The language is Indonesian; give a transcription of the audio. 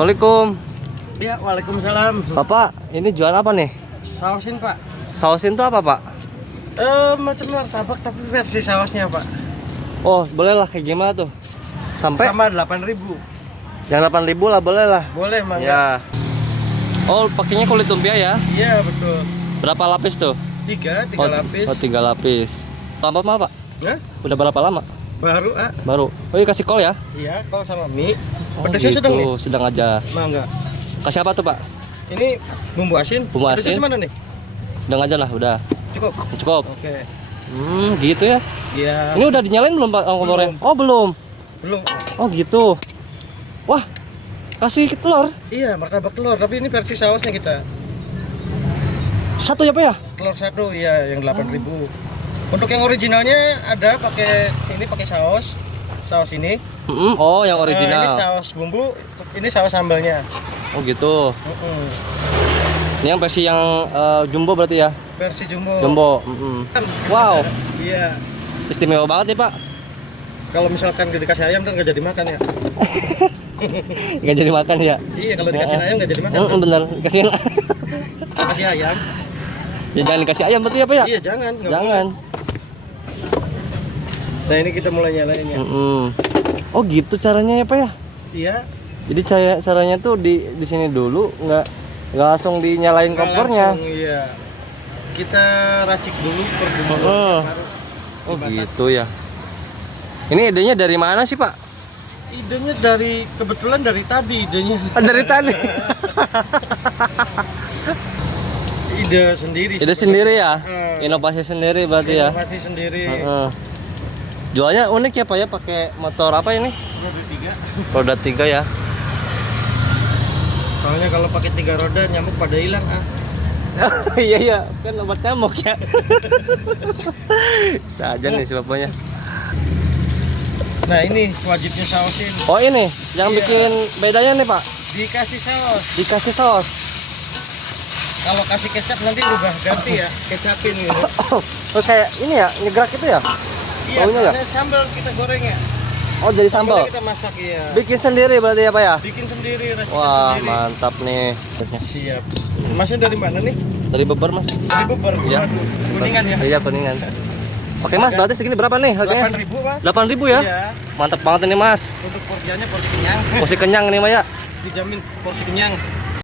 Assalamualaikum. Ya, waalaikumsalam. Bapak, ini jual apa nih? Sausin, Pak. Sausin tuh apa, Pak? Macam martabak tapi versi sausnya, Pak. Oh, boleh lah, kayak gimana tuh? Sampai? Sama 8.000. Yang 8.000 lah, boleh lah. Boleh, Mangga. Ya. Oh, pakainya kulit lumpia ya? Iya, betul. Berapa lapis tuh? Tiga Oh, lapis. Oh, 3 lapis. Lama mah, Pak? Hah? Udah berapa lama? Baru, Baru. Oh, iya kasih kol ya? Iya, kalau sama mie. Oh, Pedasnya sedang nih. sedang aja. Mangga. Kasih apa tuh, Pak? Ini bumbu asin. Bumbu Pedasnya asin? mana nih? Sedang aja lah, udah. Cukup. Cukup. Oke. Gitu ya. Iya. Ini udah dinyalain belum, Pak, kompornya? Oh, belum. Belum. Oh, gitu. Wah, kasih telur. Iya, martabak telur, tapi ini versi sausnya kita. Satu ya, Pak ya? Telur satu, iya, yang 8.000. Untuk yang originalnya ada pakai saus. Saus ini. Oh, yang original. Ini saus bumbu, ini saus sambalnya. Oh, gitu. Ini yang versi yang jumbo berarti ya? Versi jumbo. Jumbo. Wow. Iya. Istimewa banget nih, Pak. Kalau misalkan dikasih ayam kan nggak jadi makan ya. Nggak jadi makan ya? Iya, kalau dikasih ayam nggak jadi makan. Bener, dikasih. Kasih ayam. Ya jangan dikasih ayam berarti ya, Pak ya? Iya, jangan. Nggak Jangan. boleh. Nah, ini kita mulai nyalain ya. Oh, gitu caranya ya, Pak ya? Iya. Jadi caranya tuh di sini dulu, nggak langsung dinyalain Nggak kompornya. langsung, iya. Kita racik dulu per bumbu. Oh, gitu ya. Ini idenya dari mana sih, Pak? Idenya kebetulan dari tadi idenya. Dari tadi. Ide sendiri. Ide sendiri ya? Inovasi sendiri berarti ya? Inovasi sendiri. Jualnya unik ya, Pak ya? Pakai motor apa ini? Roda 3 ya? Soalnya kalau pakai 3 roda nyamuk pada hilang Iya, kan obat nyamuk ya. Bisa aja nih si bapaknya. Nah, ini wajibnya sausin. Oh, ini yang bikin bedanya nih, Pak? Dikasih saus. Dikasih saus. Kalau kasih kecap nanti ubah ganti ya, kecapin gitu. Oh, kayak ini ya, nyegrak itu ya? Iya, Baunya nggak? karena sambal kita goreng ya. Oh, jadi sambal. Kita masak ya. Bikin sendiri berarti ya, Pak ya? Bikin sendiri, racikan Wah, sendiri. mantap nih. Siap. Masnya dari mana nih? Dari Beber, Mas. Dari Beber. Iya. Waduh, Kuningan ya. Iya, Kuningan. Oke, Mas, berarti segini berapa nih harganya? 8.000, Mas. 8.000 ya? Iya. Mantap banget ini, Mas. Untuk porsinya porsi kenyang. Porsi kenyang nih, Maya. Dijamin porsi kenyang.